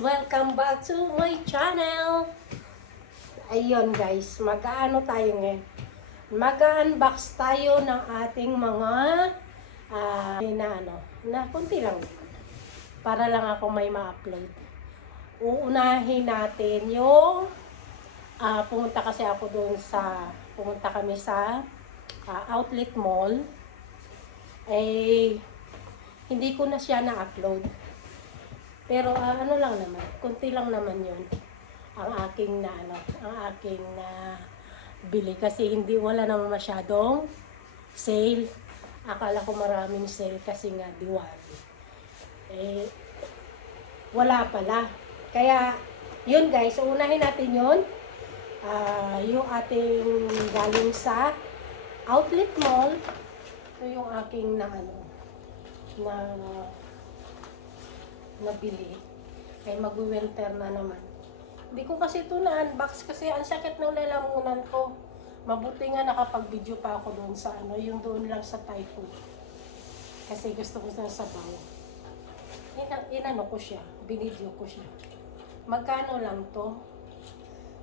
Welcome back to my channel! Ayun guys, mag-aano tayo ngayon? Mag-unbox tayo ng ating mga na kunti lang. Para lang ako may ma-upload. Uunahin natin yung pumunta kami sa outlet mall. Hindi ko na siya na-upload. Pero ano lang naman, kunti lang naman 'yun. Ang aking bili kasi wala naman masyadong sale. Akala ko maraming sale kasi nga Diwali. Wala pala. Kaya 'yun guys, unahin natin 'yun. Yung ating galing sa outlet mall. Ito yung aking nabili ay mag-winter na naman. Hindi ko kasi ito na-unbox kasi ang sakit ng lalamunan ko. Mabuti nga nakapag-video pa ako doon sa yung doon lang sa Typhoon. Kasi gusto ko ng sabaw. Inano ko siya, binidyo ko siya. Magkano lang to?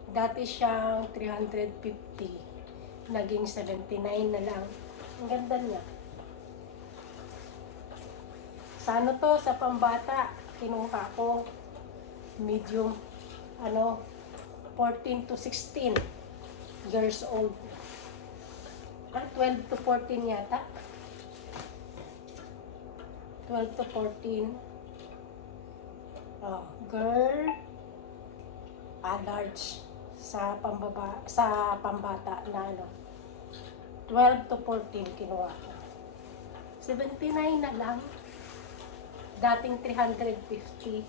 Dati siyang 350, naging 79 na lang. Ang ganda niya. Sa sa pambata, kinuha ko medium 14 to 16 years old. 12 to 14 yata. 12 to 14. Girl large sa pambata na 12 to 14 kinuha ko. 79 na lang. Dating 350.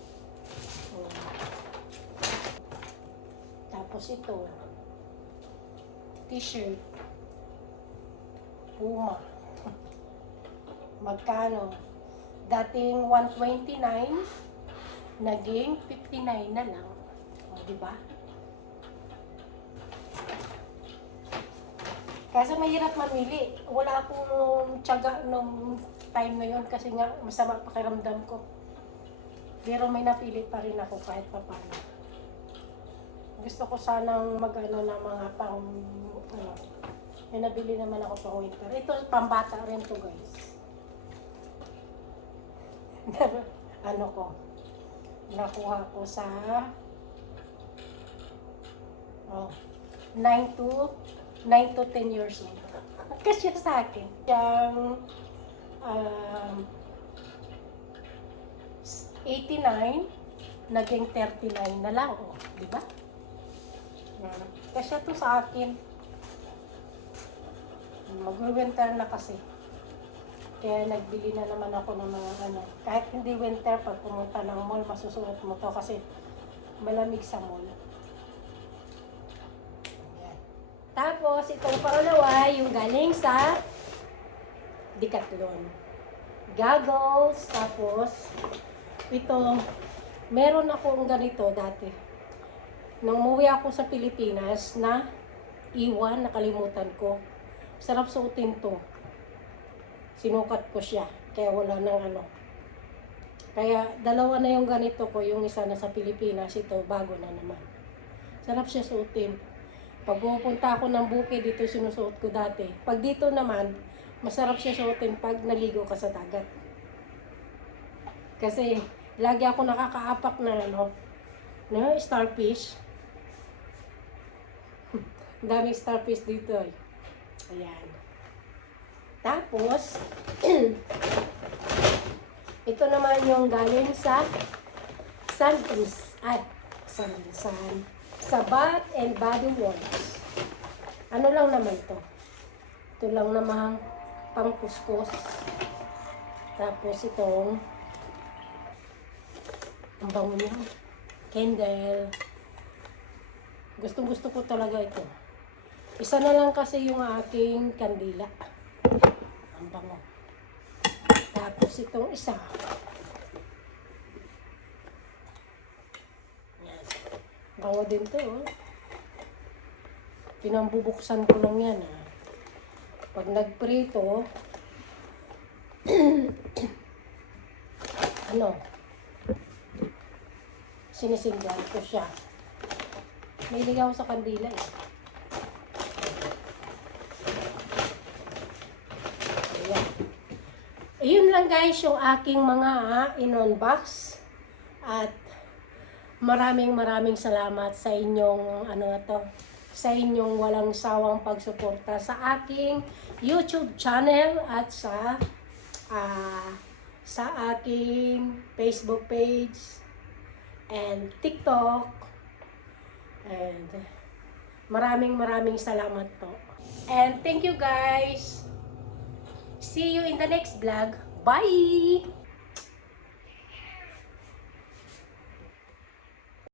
Tapos ito, t-shirt, Puma. Magkano? Dating 129, naging 59 na lang. Diba? Kasi mahirap mamili. Wala akong tiyaga nung time na yun kasi nga masama pakiramdam ko. Pero may napili pa rin ako kahit paano. Gusto ko sanang ng mga may nabili naman ako pang winter. Ito pambata rin to guys. Nakuha ko sa 9 to 10 years old. Kasi sa akin, yung 89, naging 39 na lang. Di ba? Kasi ito sa akin, mag-winter na kasi. Kaya nagbili na naman ako ng mga kahit hindi winter, pag pumunta ng mall, masusuot mo to kasi malamig sa mall. Tapos, itong pangalawa, yung galing sa Decathlon. Goggles, tapos, ito, meron akong ganito dati. Nung umuwi ako sa Pilipinas na iwan, nakalimutan ko. Sarap suotin to. Sinukat ko siya, kaya wala nang Kaya, dalawa na yung ganito ko, yung isa na sa Pilipinas, ito, bago na naman. Sarap siya suotin. Pag pupunta ako ng Bukid, dito sinusuot ko dati. Pag dito naman, masarap siya suotin pag naligo ka sa dagat. Kasi, lagi ako nakakaapak na starfish. Daming starfish dito eh. Ayan. Tapos, ito naman yung galing sa sa Bath and Body Works. Ano lang naman to? Ito lang namang pangkuskus. Tapos itong ang bango niya. Candle. Gustong-gusto ko talaga ito. Isa na lang kasi yung aking kandila. Ang bango. Tapos itong isa. Bango din to. Pinambubuksan ko lang yan. Pag nagprito, Sinisinggan ko siya. May ligaw sa kandila eh. Ayan. Ayun lang guys yung aking mga in-unbox. At maraming salamat sa inyong sa inyong walang sawang pagsuporta sa aking YouTube channel at sa aking Facebook page and TikTok. And maraming salamat po. And thank you guys. See you in the next vlog. Bye!